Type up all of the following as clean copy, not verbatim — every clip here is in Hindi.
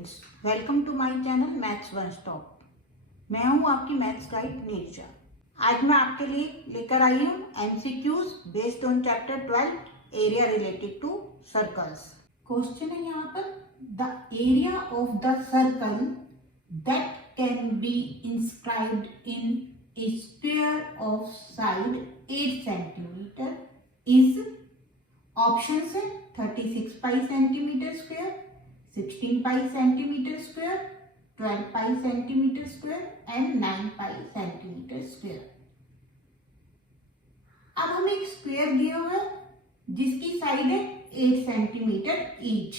Students, welcome to my channel maths one stop. मैं हूं आपकी मैथ्स गाइड नीरजा। आज मैं आपके लिए लेकर आई हूं MCQs based on chapter 12 area related to circles. Question है यहाँ पर, the area of the circle that can be inscribed in A square of side 8 centimetre is, option है 36 पाई centimetre square, 16 pi centimetre square, 12 pi centimetre square and 9 pi centimetre square. अब हमें एक स्क्वायर दिया हुआ है जिसकी साइड है 8 सेंटीमीटर ईच।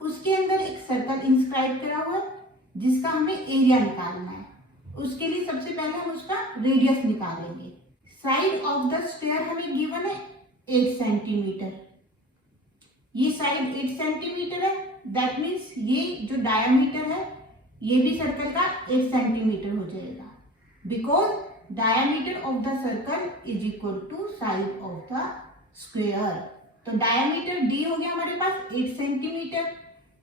उसके अंदर एक सर्कल इंस्क्राइब करा हुआ है जिसका हमें एरिया निकालना है। उसके लिए सबसे पहले हम उसका रेडियस निकालेंगे। साइड ऑफ द स्क्वायर हमें गिवन है 8 सेंटीमीटर। ये साइड 8 सेंटीमीटर है, दैट मीन्स ये जो डायामीटर है ये भी सर्कल का 8 सेंटीमीटर हो जाएगा, because diameter of the circle is equal to side of the square. तो डायामीटर डी हो गया हमारे पास 8 सेंटीमीटर।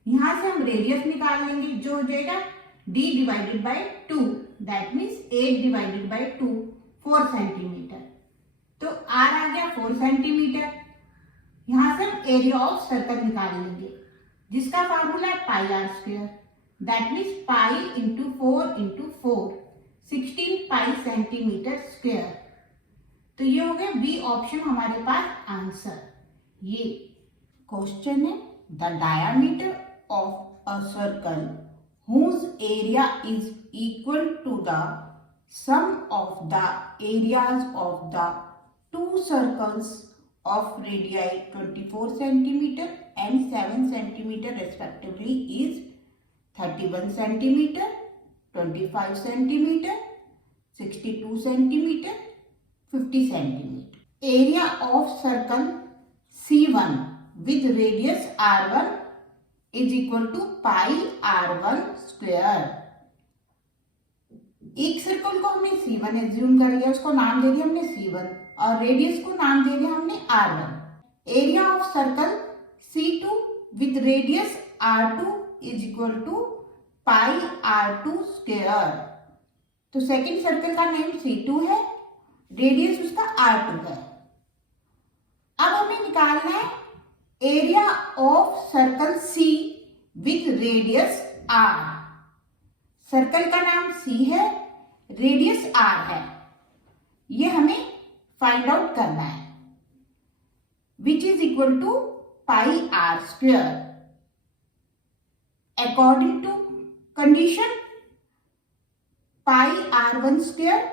यहां से हम रेडियस निकाल लेंगे जो हो जाएगा d divided by 2, that means 8 divided by 2 4 centimetre. तो r आ गया 4 सेंटीमीटर। यहां से हम एरिया ऑफ सर्कल निकाल लेंगे जिसका फॉर्मूला है pi r square, that means pi into 4 into 4 16 pi centimetre square. तो ये हो गया बी ऑप्शन हमारे पास आंसर। ये क्वेश्चन है, the diameter of a circle whose area is equal to the sum of the areas of the two circles of radii 24 centimeter and 7 centimeter respectively is 31 centimeter, 25 centimeter, 62 centimeter, 50 centimeter. Area of circle C1 with radius R1 is equal to pi R1 square. एक सर्कल को हमने C1 एज्यूम कर लिया, उसको नाम दे दिया हमने C1 और रेडियस को नाम दे दिया हमने R1। Area of circle C2 with radius R2 is equal to pi R2 square. तो सेकेंड सर्कल का नेम C2 है, रेडियस उसका R2 है। अब हमें निकालना है area of circle C with radius R। Circle का नाम C है, रेडियस R है, ये हमें फाइंड आउट करना है, which is equal to pi R square. According to condition pi R1 square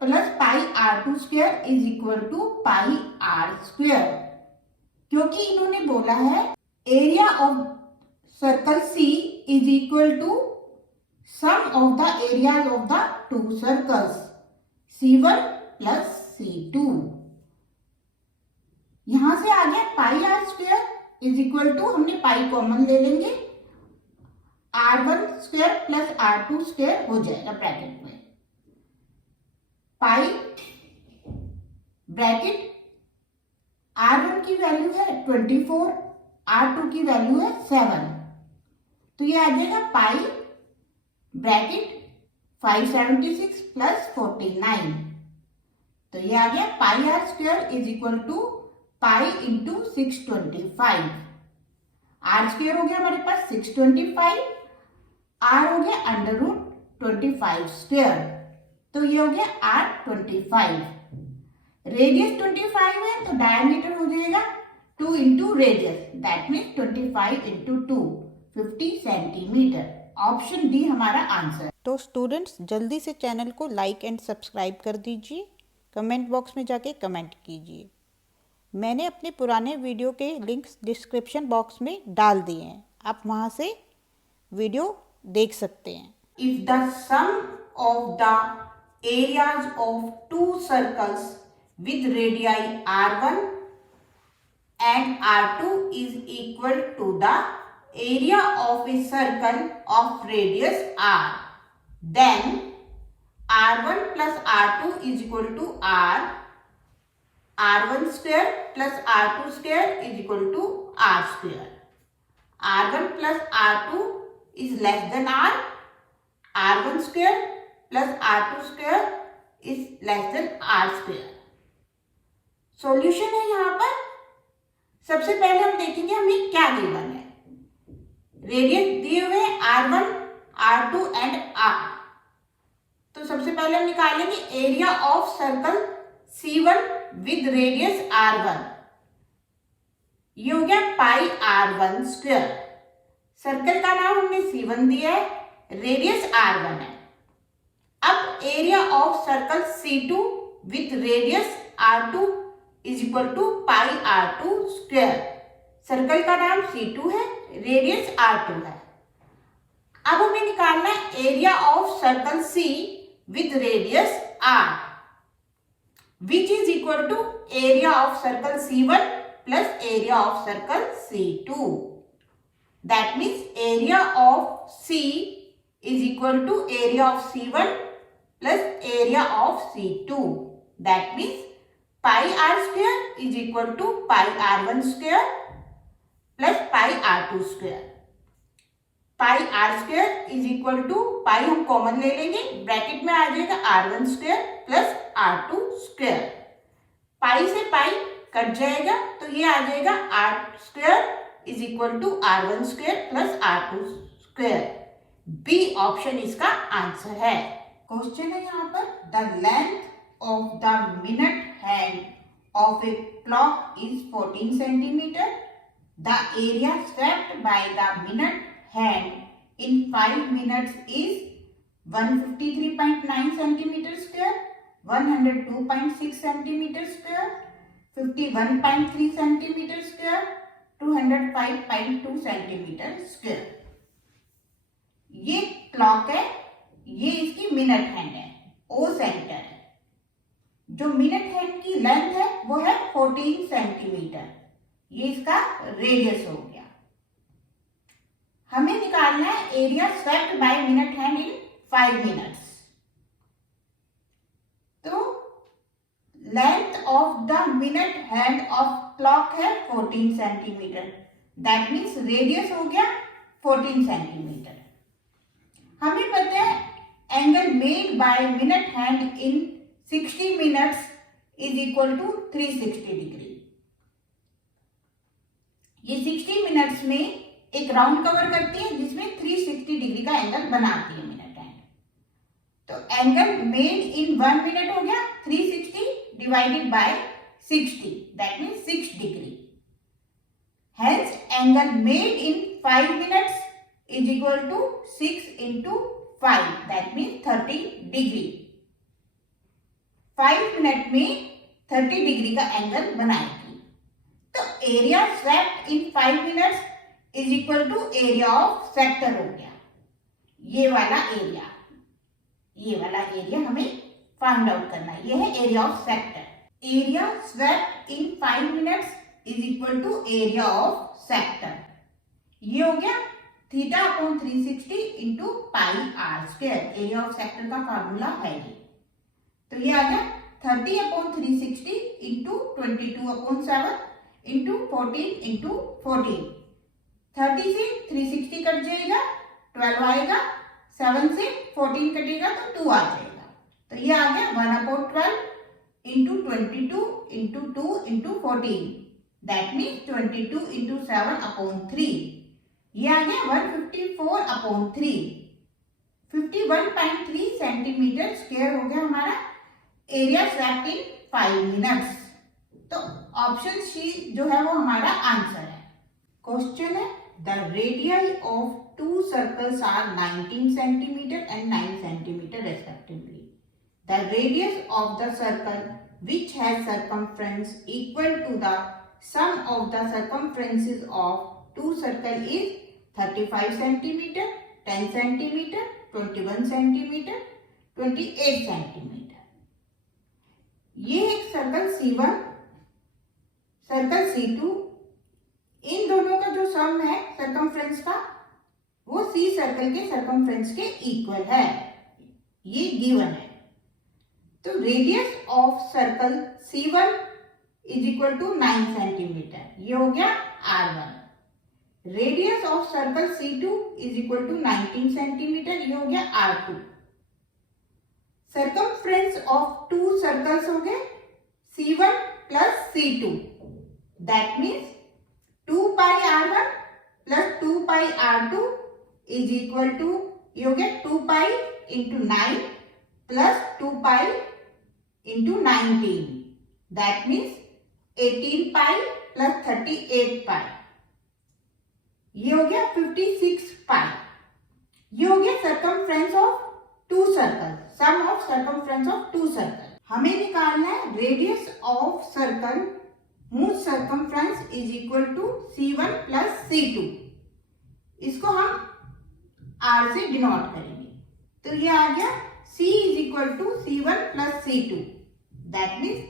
plus pi R2 square is equal to pi R square, क्योंकि इन्होंने बोला है area of circle C is equal to sum of the areas of the two circles C1 plus C2। यहां से आ गया pi R square is equal to, हमने पाई कॉमन ले लेंगे, R1 square plus R2 square हो जाएगा ब्रैकेट में। पाई ब्रैकेट R1 की वैल्यू है 24, R2 की वैल्यू है 7, तो ये आ जाएगा पाई ब्रैकेट 576 प्लस 49। तो ये आ गया pi r square is equal to pi into 625। R square हो गया हमारे पास 625, आर हो गया अंडर रूट 25 स्क्वायर, तो ये हो गया आर 25। रेडियस 25 है तो डायमीटर हो जाएगा 2 into radius, that means 25 into 2 50 centimetre. Option D हमारा आंसर। तो स्टूडेंट्स जल्दी से चैनल को लाइक एंड सब्सक्राइब कर दीजिए, कमेंट बॉक्स में जाके कमेंट कीजिए। मैंने अपने पुराने वीडियो के लिंक्स डिस्क्रिप्शन बॉक्स में डाल दिए हैं, आप वहाँ से वीडियो देख सकते हैं। If the sum of the areas of two circles with radii R1 and R2 is equal to the area of a circle of radius R, then R1 plus R2 is equal to R1 square plus R2 square is equal to R square। R1 plus R2 is less than R1 square plus R2 square is less than R square। Solution है यहाँ पर। सबसे पहले हम देखेंगे हमें क्या गिवन है। रेडियस दिए हुए R1, R2 एंड R। तो सबसे पहले हम निकालेंगे area of circle C1 with radius R1। ये हो गया पाई R1 स्क्वायर। सर्कल का नाम हमने C1 दिया है, रेडियस R1 है। अब area of circle C2 with radius R2 is equal to pi R2 square. Circle का नाम C2 है, रेडियस R2 है। अब हमें निकालना है area of circle C with radius R, which is equal to area of circle C1 plus area of circle C2। That means area of C is equal to area of C1 plus area of C2। That means pi R square is equal to pi R1 square plus pi R2 square. Pi R square is equal to pi हम कॉमन ले लेंगे, ब्रैकेट में आ जाएगा R1 square plus R2 square. पाई से पाई कट जाएगा तो ये आ जाएगा R square is equal to R1 square plus R2 square. B option इसका आंसर है। क्वेश्चन है यहाँ पर the length of the minute hand of a clock is 14 centimeter. The area swept by the minute hand in 5 minutes is 153.9 centimeter square, 102.6 centimeter square, 51.3 centimeter square, 205.2 centimeter square। ये क्लॉक है, ये इसकी मिनट हैंड है, ओ सेंटर है। जो मिनट हैंड की लेंथ है वो है 14 सेंटीमीटर। ये इसका रेडियस हो गया। हमें निकालना है area swept by minute hand in 5 minutes. तो length of the minute hand of clock है 14 सेंटीमीटर। दैट मीन्स रेडियस हो गया 14 सेंटीमीटर। हमें पता है angle made by minute hand in 60 minutes is equal to 360 degree. ये 60 मिनट्स में एक राउंड कवर करती है जिसमें 360 डिग्री का एंगल बनाती है मिनट हैंड। तो एंगल मेड इन 1 मिनट हो गया 360 divided by 60, that means 6 degree. Hence angle made in 5 minutes is equal to 6 into 5, that means 30 degree. 5 minute में 30 डिग्री का एंगल बनाएगी। तो area swept in 5 minutes is equal to area of sector हो गया। ये वाला एरिया हमें फाइंड आउट करना है। ये है area of sector. Area swept in 5 minutes is equal to area of sector. ये हो गया θ/360 into pi R square. Area of sector का फार्मूला है ये। तो ये आ गया 30/360 इंटू 22/7 इंटू 14 इंटू 14। 30 से 360 कट जाएगा, 12 आएगा, 7 से 14 कटेगा तो 2 आ जाएगा। तो ये आ गया 1/12 into 22 into 2 into 14, that means 22 into 7/3। ये आ गया 154/3। 51.3 सेंटीमीटर स्क्वायर हो गया हमारा एरिया स्वेप्ट इन 5 मिनट्स। तो ऑप्शन सी जो है वो हमारा आंसर है। क्वेश्चन है the radius of 2 circles are 19 centimetre and 9 centimetre respectively. The radius of the circle which has circumference equal to the sum of the circumferences of 2 circle is 35 centimeter, 10 centimeter, 21 centimeter, 28 centimeter। ये एक सर्कल C1, सर्कल C2, इन दोनों का जो सम है सर्कमफ्रेंस का वो C सर्कल के सर्कमफ्रेंस के इक्वल है। ये गिवन है। तो radius of circle C1 is equal to 9 centimetre. ये हो गया R1। Radius of circle C2 is equal to 19 centimetre, ये हो गया R2। Circumference of two circles हो गए C1 plus C2, that means 2 pi R1 plus 2 pi R2 is equal to, ये हो गया 2 pi into 9 plus 2 pi into 19, that means 18 pi plus 38 pi, ये हो गया 56 पाई। ये हो गया circumference of two circle, sum of circumference of two circle. हमें निकालना है radius of circle whose circumference is equal to C1 plus C2। इसको हम R से डिनोट करेंगे, तो ये आ गया C is equal to C1 plus C2, that means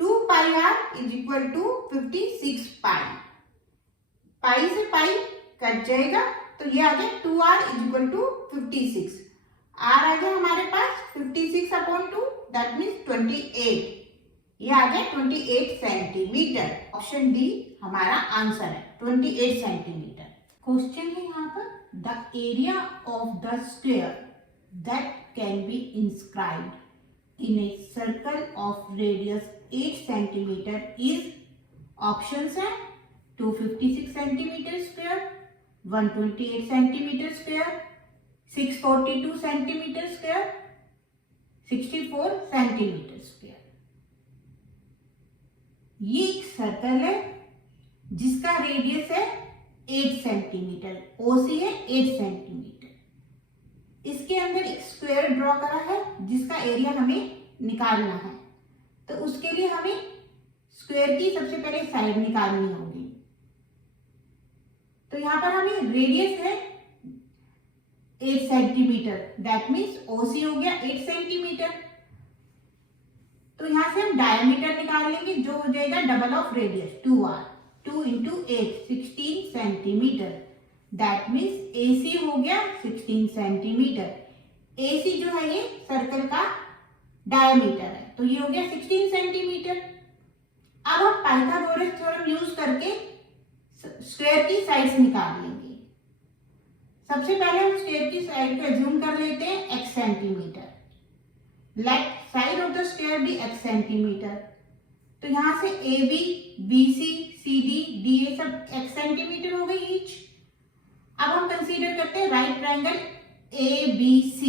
2 pi R is equal to 56 pi। पाई से पाई कट जाएगा, तो ये आ गया 2R is equal to 56। R आ गया हमारे पास 56 अपॉन 2, दैट मीन्स 28। ये आ गया 28 सेंटीमीटर। ऑप्शन डी हमारा आंसर है, 28 सेंटीमीटर। क्वेश्चन है यहाँ पर, the area of the square that can be inscribed in a circle of radius 8 centimetre is, options है 256 centimetre square, 128 centimetre square, 642 centimetre square, 64 centimetre square. ये एक सर्कल है जिसका रेडियस है 8 सेंटीमीटर, ओसी है 8 सेंटीमीटर। इसके अंदर एक स्क्वायर ड्रॉ करा है जिसका एरिया हमें निकालना है, तो उसके लिए हमें स्क्वायर की सबसे पहले साइड निकालनी होगी। तो यहाँ पर हमें रेडियस है 8 सेंटीमीटर, दैट मीन्स ओसी हो गया 8 सेंटीमीटर। तो यहां से हम डायमीटर निकाल लेंगे, जो हो जाएगा double of radius 2R, 2 into 8 16 centimetre, that means AC हो गया 16 सेंटीमीटर। AC जो है ये सर्कल का डायमीटर है, तो ये हो गया 16 सेंटीमीटर। अब हम पाइथागोरस थ्योरम यूज करके स्क्वायर की साइड्स निकाल लेंगे। सबसे पहले हम स्क्वायर की साइड को एज्यूम कर लेते हैं x centimetre, let side of the square भी x सेंटीमीटर। तो यहां से AB, BC, CD, DA सब x सेंटीमीटर हो गई ईच। अब हम कंसीडर करते हैं राइट ट्रायंगल ABC।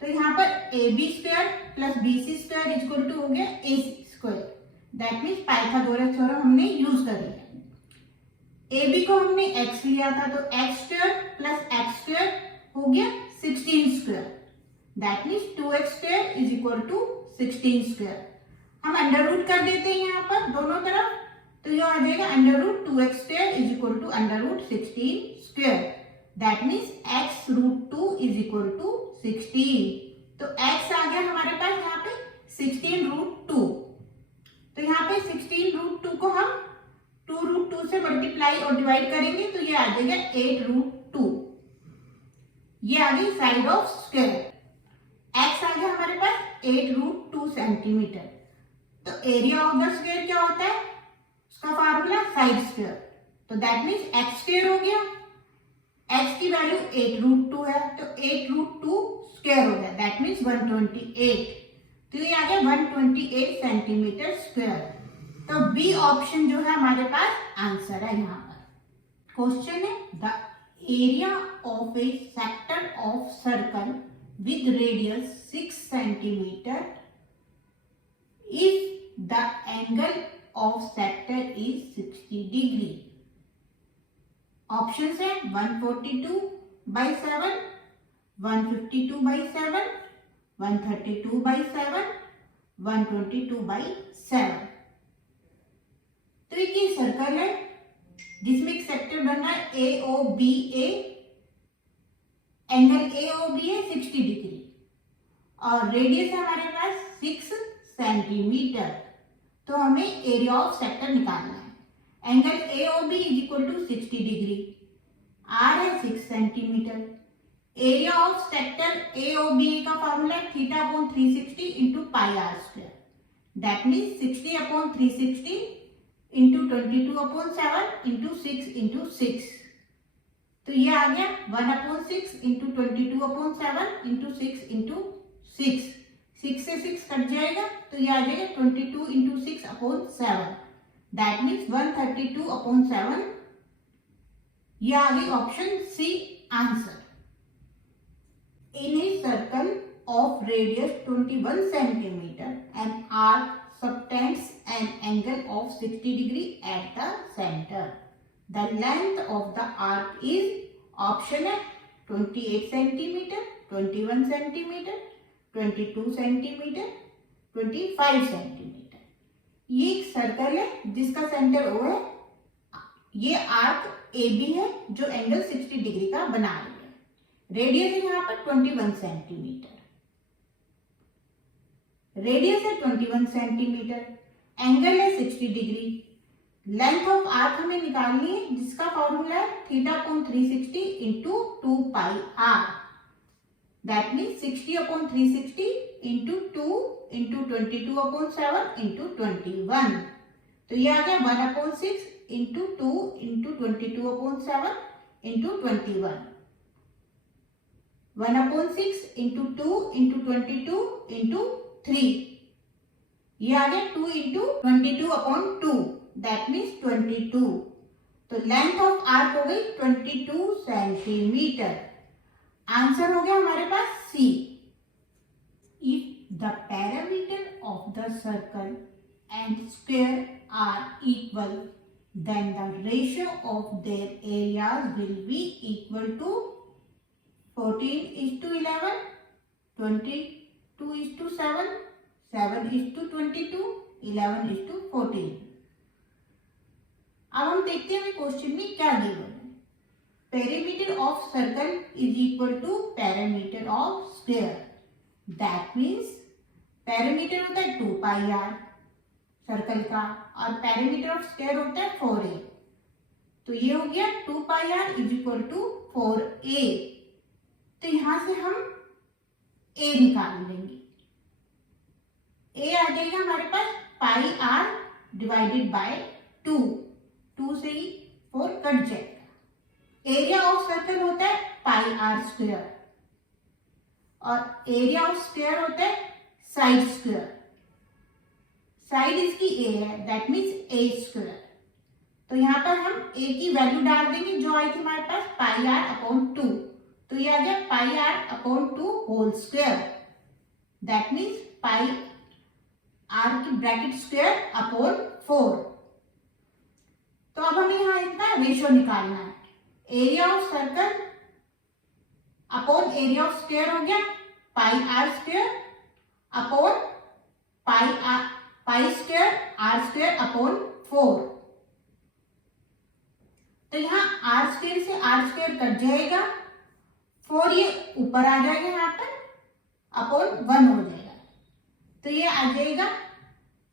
तो यहाँ पर AB square plus BC square equal to हो गया AC square, that means Pythagoras theorem हमने यूज कर लिया। AB को हमने x लिया था, तो x square plus x square हो गया 16 square, that means 2x square is equal to 16 square. हम अंडर रूट कर देते हैं यहाँ पर दोनों तरफ, तो ये आ जाएगा under root 2x square is equal to under root 16 square, that means x root 2 is equal to 16। तो x आ गया हमारे पास यहाँ पे 16 रूट 2। तो यहाँ पे 16 रूट 2 को हम 2 रूट 2 से मल्टीप्लाई और डिवाइड करेंगे, तो ये आ जाएगा 8 रूट 2। ये आ गई साइड ऑफ स्क्वायर। x आ गया हमारे पास 8 रूट 2 सेंटीमीटर। तो एरिया ऑफ द स्क्वायर क्या होता है, उसका फार्मूला साइड स्क्वायर, तो दैट मीन्स x स्क्वायर हो गया। x की वैल्यू 8 रूट 2 है, तो 8 रूट 2 स्क्वायर हो गया, दैट मीन्स 128। तो ये आ गया 128 सेंटीमीटर स्क्वायर। तो बी ऑप्शन जो है हमारे पास आंसर है यहाँ पर। क्वेश्चन है, the area of a sector of circle with radius 6 centimeter if the angle of sector is 60 degree। Options है 142/7, 152/7, 132/7, 122/7। तो एक ये सर्कल है जिसमें एक सेक्टर बन रहा है AOBA, एंगल AOB है 60 डिग्री और रेडियस है हमारे पास 6 सेंटीमीटर। तो हमें एरिया ऑफ सेक्टर निकालना है। Angle AOB is equal to 60 degree, R है 6 centimetre. Area of sector AOBA का फॉर्मूला है θ/360 into pi R square, that means 60/360 into 22/7 into 6 into 6। तो ये आ गया 1/6 इंटू 22/7 इंटू 6 इंटू 6। 6 से 6 कट जाएगा तो ये आ जाएगा 22 इंटू 6/7। That means 132/7। ये आ गई option C answer. In a circle of radius 21 centimeter, an arc subtends an angle of 60 degree at the center. The length of the arc is option है 28 centimeter, 21 centimeter, 22 centimeter, 25 centimeter. ये एक सर्कल है जिसका सेंटर O है। ये आर्क AB है जो एंगल 60 डिग्री का बना रही है। रेडियस है यहाँ पर 21 सेंटीमीटर। रेडियस है 21 सेंटीमीटर, एंगल है 60 डिग्री। लेंथ ऑफ आर्क हमें निकालनी है जिसका फॉर्मूला है θ/360 into 2 pi r. That means 60/360 into 2 into 22/7 into 21। तो ये आ गया 1/6 into 2 into 22/7 into 21। 1/6 into 2 into 22 into 3। ये आ गया 2 इंटू 22/2। That means 22। तो लेंथ ऑफ आर्क हो गई 22 सेंटीमीटर। आंसर हो गया हमारे पास C. If the parameter of the circle and square are equal then the ratio of their areas will be equal to 14:11, 22:7, 7:22, 11:14। अब हम देखते हैं क्वेश्चन में क्या गिवन है। Perimeter of circle is equal to perimeter of square. That means perimeter होता है 2 पाई आर सर्कल का और पेरीमीटर ऑफ स्क्वायर होता है 4a। तो ये हो गया 2 pi r is equal to 4a। तो यहां से हम a निकाल लेंगे। a आ जाएगा हमारे पास पाई आर डिवाइडेड बाय 2। 2 से ही 4 कट जाएगा। एरिया ऑफ सर्कल होता है पाई आर स्क्वायर और एरिया ऑफ स्क्वायर होता है साइड स्क्वायर। साइड इसकी a है, दैट मीन्स a स्क्वायर। तो यहाँ पर हम a की वैल्यू डाल देंगे जो आई थी हमारे पास पाई आर अपॉन 2। तो ये आ गया pi r upon 2 whole square. That means pi r की ब्रैकेट स्क्वायर अपॉन 4। तो अब हमें यहाँ इसका रेशियो निकालना है। Area of circle upon area of square हो गया pi r square upon pi square r square upon 4। तो यहाँ आर स्क्वायर से आर स्क्वायर कट जाएगा, 4 ये ऊपर आ जाएगा यहाँ पर अपॉन 1 हो जाएगा। तो ये आ जाएगा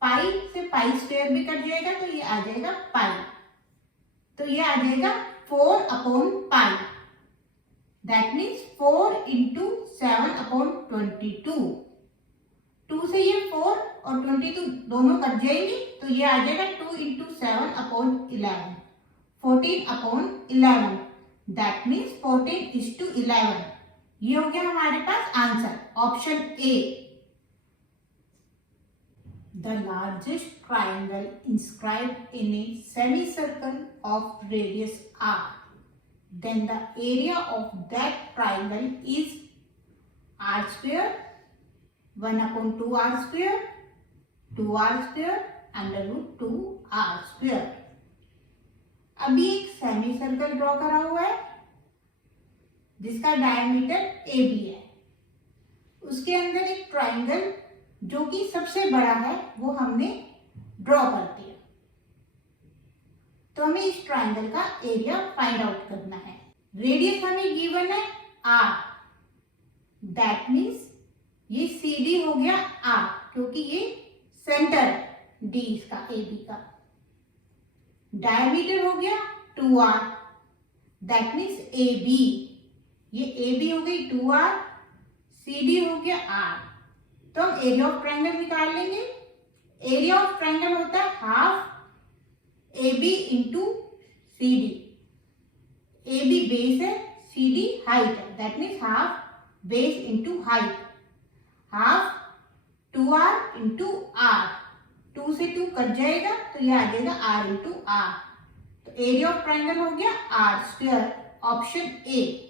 पाई से पाई स्क्वायर भी कट जाएगा तो ये आ जाएगा पाई। तो ये आ जाएगा 4 upon pi. That means 4 into 7/22। 2 से ये 4 और 22 दोनों कट जाएंगे तो ये आ जाएगा 2 इंटू 7/11, 14/11। That means 14:11। ये हो गया हमारे पास answer option A. The largest triangle inscribed in a semicircle of radius r, then the area of that triangle is r square, 1/2r square, 2r square, √2r square। अभी एक सेमी सर्कल ड्रॉ करा हुआ है जिसका डायमीटर AB है। उसके अंदर एक ट्राइंगल जो कि सबसे बड़ा है वो हमने ड्रॉ कर दिया। तो हमें इस ट्राइंगल का एरिया फाइंड आउट करना है। रेडियस हमें गिवन है r, दैट मीन्स ये CD हो गया r क्योंकि ये सेंटर D इसका AB का। डायमीटर हो गया 2r, दैट मीन्स AB। ये AB हो गई 2r, CD हो गया r। तो हम एरिया ऑफ ट्राइंगल निकाल लेंगे। एरिया ऑफ ट्राइंगल होता है half AB into C D. A B base है, सी डी हाइट है, that means half base into height, half 2r into r, 2 से 2 कट जाएगा तो ये आ जाएगा r इंटू आर। तो एरिया ऑफ ट्राइंगल हो गया r square, option A.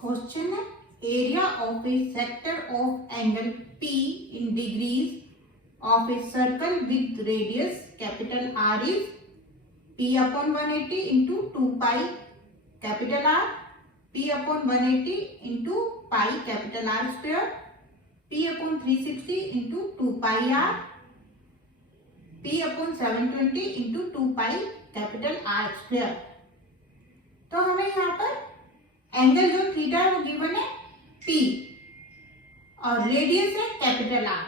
Question है area of a sector of angle P in degrees of a circle with radius capital R is P upon 180 into 2 pi capital R, P upon 180 into pi capital R square, P upon 360 into 2 pi R, P upon 720 into 2 pi capital R square। तो हमें यहाँ पर एंगल जो थीटा है वो गिवन है P और रेडियस है capital R।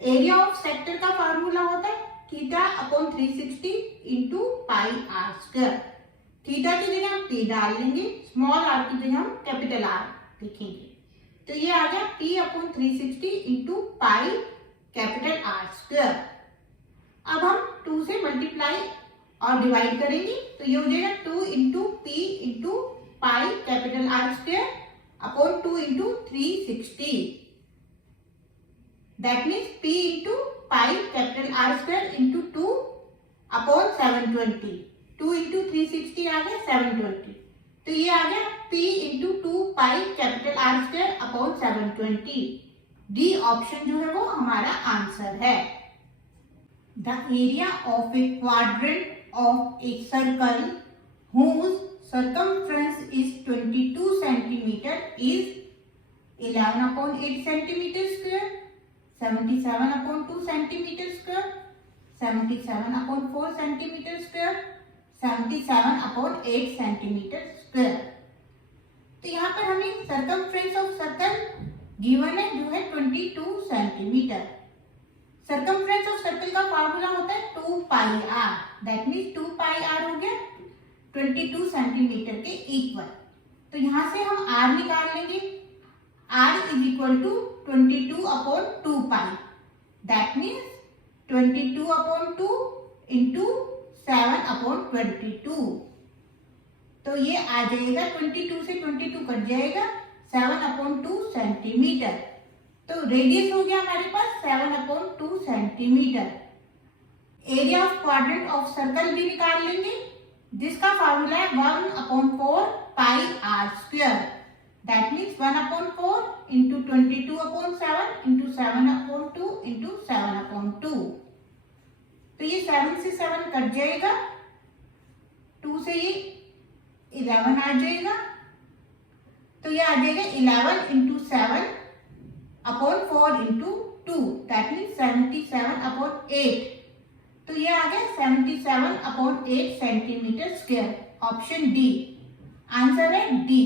Area of sector का फार्मूला होता है theta upon 360 into pi r square. Theta की जगह हम P डाल लेंगे, स्मॉल r की जगह हम कैपिटल R लिखेंगे, तो ये आ गया P upon 360 into pi capital R square. अब हम 2 से मल्टीप्लाई और डिवाइड करेंगे तो ये हो जाएगा 2 into P into pi capital R square upon 2 into 360, that means P into pi capital R square into 2 upon 720, 2 into 360 आ गया 720, तो ये आ गया P into 2 pi capital R square upon 720। D option जो है वो हमारा आंसर है। The area of A quadrant of a circle whose circumference is 22 centimeter is 11 upon 8 centimeter square, 77 upon 2 centimeter square, 77 upon 4 centimeter square, 77 upon 8 centimeter square। तो यहाँ पर हमें सर्कमफ्रेंस ऑफ सर्कल गिवन है जो है 22 सेंटीमीटर। सर्कमफ्रेंस ऑफ सर्कल का फार्मूला होता है 2 pi r, that means 2 pi r हो गया 22 सेंटीमीटर के इक्वल। तो यहाँ से हम r निकाल लेंगे, r is equal to 22 upon 2 pi, that means 22 upon 2 into 7 upon 22, तो ये आ जाएगा 22 से 22 कट जाएगा 7 अपॉन 2 सेंटीमीटर। तो रेडियस हो गया हमारे पास 7 upon 2 centimetre. Area of quadrant of circle भी निकाल लेंगे जिसका फार्मूला है 1 upon 4 pi r square, that means 1 upon 4 into 22 upon 7 into 7 upon 2 into 7 upon 2, तो ये 7 से 7 कट जाएगा, 2 से ये 11 आ जाएगा, तो ये आ जाएगा 11 into 7 upon 4 into 2, that means 77 upon 8, तो ये आ गया 77 upon 8 centimetre square. Option D answer है डी।